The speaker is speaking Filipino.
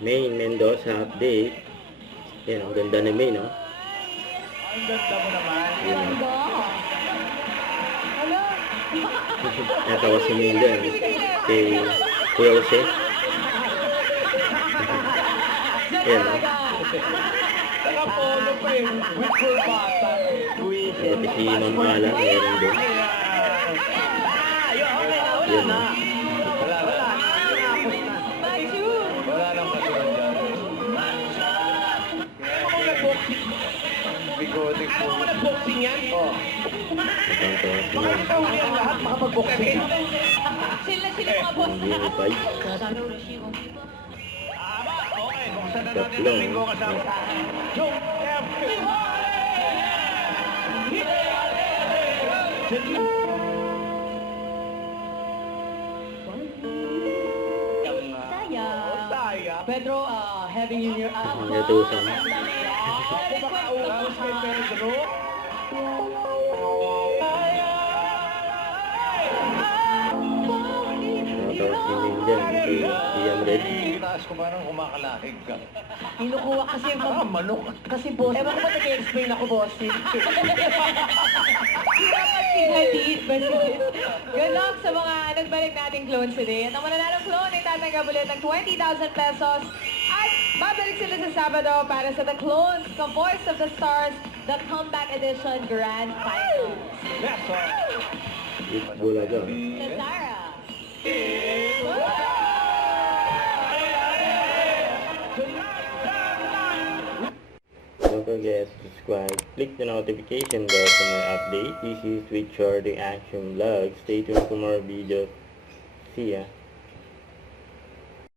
Maine Mendoza update. Yan, ang ganda ni Maine, no? Ang ganda mo naman. Yan. Ganda. Hala. Natawa si Maine dyan. Kay Kuya Jose. Yan, no? Nakapolo pa eh. With full bata. Pati si Ma'am Alan, meron din. Yan, no? Machu. Wala nang katulad dyan. Ako nag-boxing. Bigote po. Ako nag-boxing yan? Oo. Ito, Ikaw yan lahat makapag-boxing. Sila mga boss. ang unified. Okay, buksan na natin Tatlo. ang linggo kasama. Yung Sayang. Pedro, Happy New Year. Ang natusan. Ako baka utos kay Pedro. Natawa si Maine dyan. Kay Ian Red. Taas ko parang kumakalahig ka. Kinukuha kasi yung Ah, manok. Kasi boss, ewan ko ba nag-explain ako, boss? Hatid, good luck sa mga nagbalik nating clones today. At ang mananalong clone ay tatanggap ulit ng 20,000 pesos. At babalik sila sa Sabado para sa The Clones, The Voice of the Stars, The Comeback Edition Grand Finals. Yes, sir. With Bulaga. Sa Zara. Don't forget to subscribe, click the notification bell for more updates. This is Richard the Action Vlog. Stay tuned for more videos. See ya.